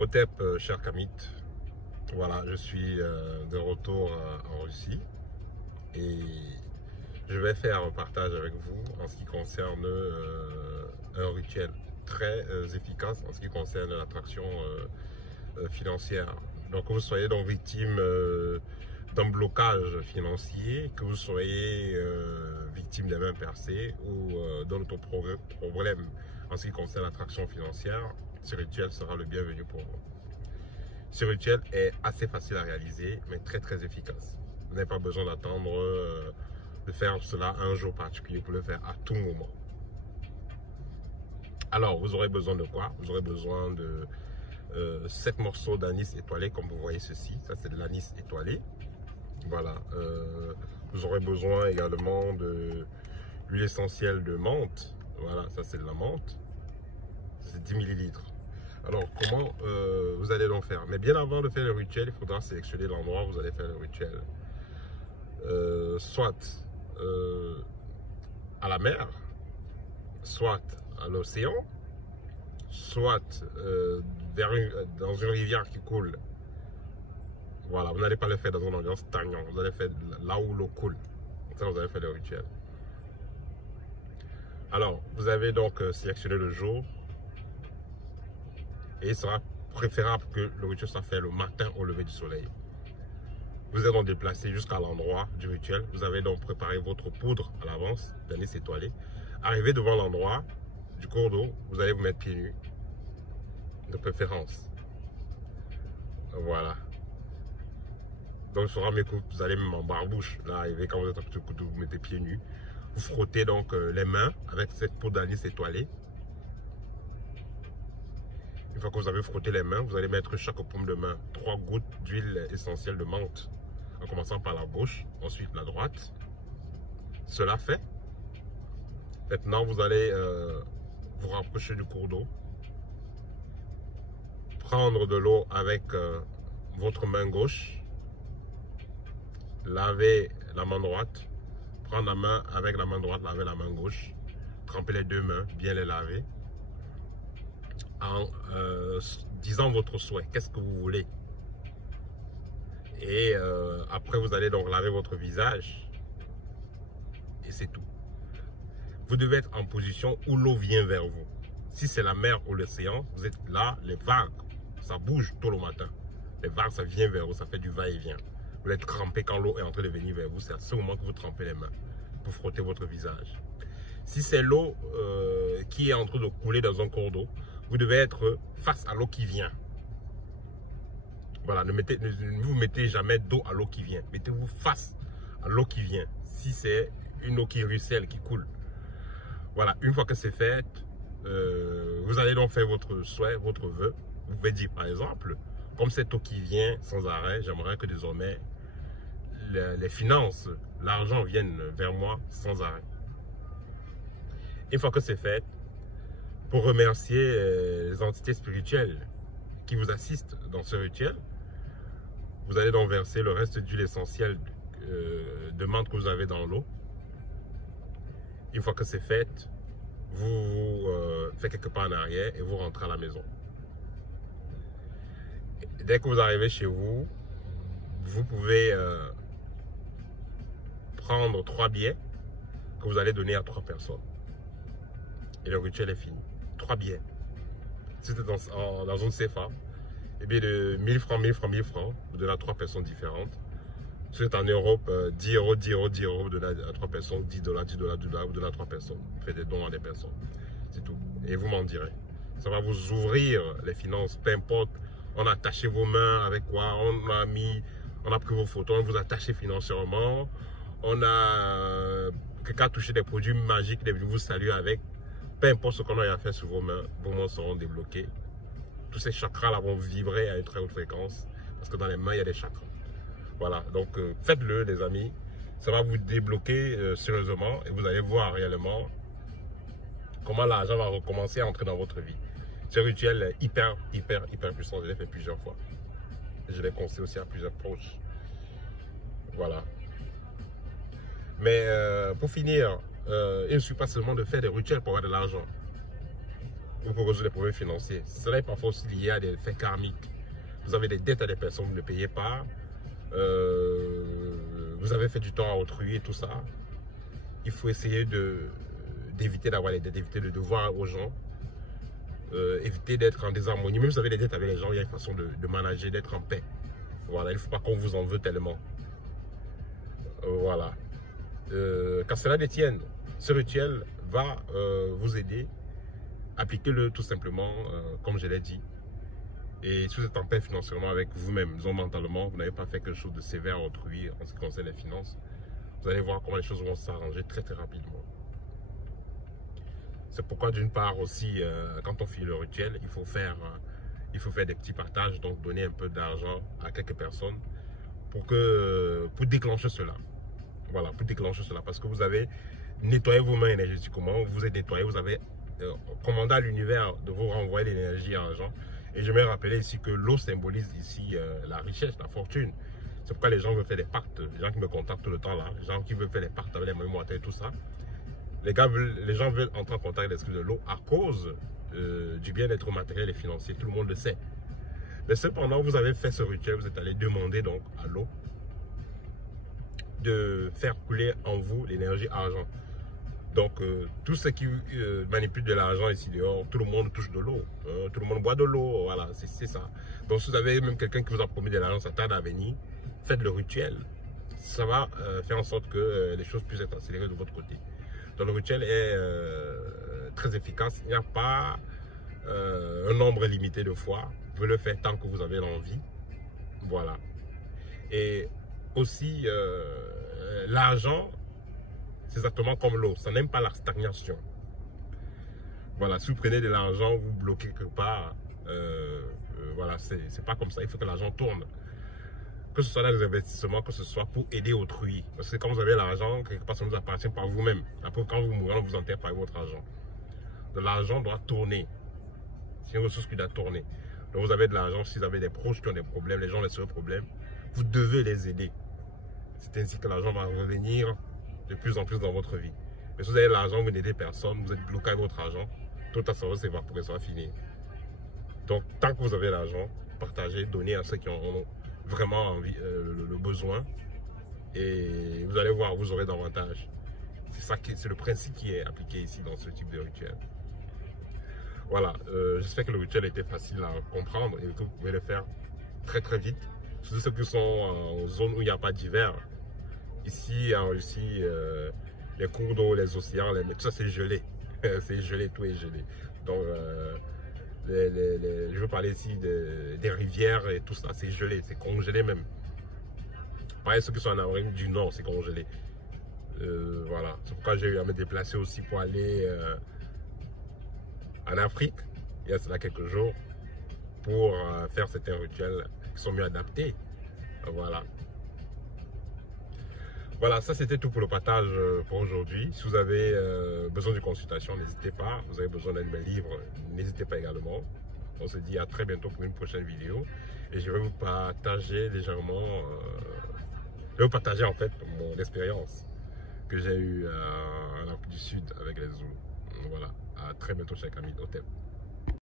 Otep, cher Kamit, voilà, je suis de retour en Russie et je vais faire un partage avec vous en ce qui concerne un rituel très efficace en ce qui concerne l'attraction financière. Donc que vous soyez donc victime d'un blocage financier, que vous soyez victime des mains percées ou d'un autre problème en ce qui concerne l'attraction financière, ce rituel sera le bienvenu pour vous. Ce rituel est assez facile à réaliser, mais très efficace. Vous n'avez pas besoin d'attendre de faire cela un jour particulier pour le faire à tout moment. Alors, vous aurez besoin de quoi? Vous aurez besoin de 7 morceaux d'anis étoilé, comme vous voyez ceci. Ça, c'est de l'anis étoilé. Voilà. Vous aurez besoin également de l'huile essentielle de menthe. Voilà, ça, c'est de la menthe. C'est 10 millilitres. Alors, comment vous allez donc faire? Mais bien avant de faire le rituel, il faudra sélectionner l'endroit où vous allez faire le rituel. Soit à la mer, soit à l'océan, soit dans une rivière qui coule. Voilà, vous n'allez pas le faire dans une ambiance stagnante, vous allez faire là où l'eau coule. Ça, vous allez faire le rituel. Alors, vous avez donc sélectionné le jour. Et il sera préférable que le rituel soit fait le matin au lever du soleil. Vous êtes donc déplacé jusqu'à l'endroit du rituel. Vous avez donc préparé votre poudre à l'avance, d'anis étoilé. Arrivé devant l'endroit du cours d'eau, vous allez vous mettre pieds nus, de préférence. Voilà. Donc, il sera mieux que vous allez même en barbouche. Là, arrivé quand vous êtes à côté de vous mettez pieds nus. Vous frottez donc les mains avec cette poudre d'anis étoilé. Une fois que vous avez frotté les mains, vous allez mettre chaque paume de main 3 gouttes d'huile essentielle de menthe. En commençant par la gauche, ensuite la droite. Cela fait. Maintenant, vous allez vous rapprocher du cours d'eau. Prendre de l'eau avec votre main gauche. Laver la main droite. Prendre la main avec la main droite, laver la main gauche. Tremper les deux mains, bien les laver. En disant votre souhait, qu'est-ce que vous voulez. Et après, vous allez donc laver votre visage. Et c'est tout. Vous devez être en position où l'eau vient vers vous. Si c'est la mer ou l'océan, vous êtes là, les vagues, ça bouge tôt le matin. Les vagues, ça vient vers vous, ça fait du va-et-vient. Vous êtes trempé quand l'eau est en train de venir vers vous. C'est à ce moment que vous trempez les mains pour frotter votre visage. Si c'est l'eau qui est en train de couler dans un cours d'eau, vous devez être face à l'eau qui vient. Voilà, ne vous mettez jamais dos à l'eau qui vient. Mettez-vous face à l'eau qui vient. Si c'est une eau qui ruisselle, qui coule. Voilà, une fois que c'est fait, vous allez donc faire votre souhait, votre vœu. Vous pouvez dire par exemple, comme cette eau qui vient sans arrêt, j'aimerais que désormais les finances, l'argent viennent vers moi sans arrêt. Une fois que c'est fait, pour remercier les entités spirituelles qui vous assistent dans ce rituel, vous allez donc verser le reste d'huile essentielle de menthe que vous avez dans l'eau. Une fois que c'est fait, vous faites quelques pas en arrière et vous rentrez à la maison. Et dès que vous arrivez chez vous, vous pouvez prendre 3 billets que vous allez donner à 3 personnes. Et le rituel est fini. 3 billets. Si c'est dans une CFA, et bien de 1000 francs, 1000 francs, 1000 francs, vous donnez à 3 personnes différentes. Si c'est en Europe, 10 euros, 10 euros, 10 euros, vous donnez à 3 personnes, 10 $, 10 $, 10 $, vous donnez à 3 personnes. Vous faites des dons à des personnes. C'est tout. Et vous m'en direz. Ça va vous ouvrir les finances, peu importe. On a attaché vos mains avec quoi, on a pris vos photos, on vous a attaché financièrement. On a quelqu'un a touché des produits magiques, il est venu vous saluer avec. Peu importe ce qu'on a fait sur vos mains seront débloqués. Tous ces chakras-là vont vibrer à une très haute fréquence. Parce que dans les mains, il y a des chakras. Voilà, donc faites-le les amis. Ça va vous débloquer sérieusement et vous allez voir réellement comment l'argent va recommencer à entrer dans votre vie. Ce rituel est hyper puissant. Je l'ai fait plusieurs fois. Je l'ai conseillé aussi à plusieurs proches. Voilà. Mais pour finir, il ne suffit pas seulement de faire des rituels pour avoir de l'argent. pour résoudre les problèmes financiers. Cela est parfois aussi lié à des faits karmiques. Vous avez des dettes à des personnes que vous ne payez pas. Vous avez fait du temps à autrui et tout ça. Il faut essayer d'éviter d'avoir les dettes, d'éviter de devoir aux gens. Éviter d'être en désharmonie. Même si vous avez des dettes avec les gens, il y a une façon de manager, d'être en paix. Voilà, il ne faut pas qu'on vous en veut tellement. Voilà. Qu'à cela détienne, ce rituel va vous aider. Appliquez-le tout simplement, comme je l'ai dit. Et si vous êtes en paix financièrement avec vous-même, disons mentalement, vous n'avez pas fait quelque chose de sévère à autrui en ce qui concerne les finances, vous allez voir comment les choses vont s'arranger très très rapidement. C'est pourquoi d'une part aussi, quand on fait le rituel, il faut faire des petits partages, donc donner un peu d'argent à quelques personnes pour déclencher cela. Voilà, pour déclencher cela, parce que vous avez nettoyé vos mains énergétiquement, vous êtes nettoyé, vous avez commandé à l'univers de vous renvoyer l'énergie et l'argent. Et je vais rappeler ici que l'eau symbolise ici la richesse, la fortune. C'est pourquoi les gens veulent faire des pactes, les gens qui me contactent tout le temps là, les gens qui veulent faire des pactes avec les moyens monétaires et tout ça. Les gens veulent entrer en contact avec l'esprit de l'eau à cause du bien-être matériel et financier. Tout le monde le sait. Mais cependant, vous avez fait ce rituel, vous êtes allé demander donc à l'eau de faire couler en vous l'énergie argent. Donc, tout ce qui manipule de l'argent ici dehors, tout le monde touche de l'eau. Tout le monde boit de l'eau, voilà, c'est ça. Donc, si vous avez même quelqu'un qui vous a promis de l'argent, ça tarde à venir, faites le rituel. Ça va faire en sorte que les choses puissent être accélérées de votre côté. Donc, le rituel est très efficace. Il n'y a pas un nombre limité de fois. Vous pouvez le faire tant que vous avez l'envie. Voilà. Et aussi, l'argent, c'est exactement comme l'eau. Ça n'aime pas la stagnation. Voilà, si vous prenez de l'argent, vous bloquez quelque part. Voilà, c'est pas comme ça. Il faut que l'argent tourne. Que ce soit dans les investissements, que ce soit pour aider autrui. Parce que quand vous avez l'argent, quelque part, ça nous appartient par vous-même. Après, quand vous mourrez, on vous enterre par votre argent. Donc, l'argent doit tourner. C'est une ressource qui doit tourner. Donc, vous avez de l'argent, si vous avez des proches qui ont des problèmes, les gens ont des problèmes, vous devez les aider. C'est ainsi que l'argent va revenir de plus en plus dans votre vie. Mais si vous avez l'argent, vous n'aidez personne, vous êtes bloqué avec votre argent, tout à ça va s'évaporer, ça va finir. Donc, tant que vous avez l'argent, partagez, donnez à ceux qui ont vraiment envie, le besoin, et vous allez voir, vous aurez davantage. C'est le principe qui est appliqué ici dans ce type de rituel. Voilà, j'espère que le rituel était facile à comprendre et que vous pouvez le faire très très vite. Surtout ceux qui sont en zone où il n'y a pas d'hiver. Ici en Russie, les cours d'eau, les océans, tout ça c'est gelé. C'est gelé, tout est gelé. Donc je veux parler ici des rivières et tout ça, c'est gelé, c'est congelé même. Pareil, ceux qui sont en Amérique du Nord, c'est congelé. Voilà, c'est pourquoi j'ai eu à me déplacer aussi pour aller en Afrique, il y a cela quelques jours, pour faire certains rituels qui sont mieux adaptés. Voilà. Voilà, ça c'était tout pour le partage pour aujourd'hui. Si vous avez besoin de consultation, n'hésitez pas. Vous avez besoin d'un de mes livres, n'hésitez pas également. On se dit à très bientôt pour une prochaine vidéo. Et je vais vous partager légèrement, je vais vous partager en fait mon expérience que j'ai eue en Afrique du Sud avec les Zoulous. Voilà, à très bientôt chers amis. Au thème.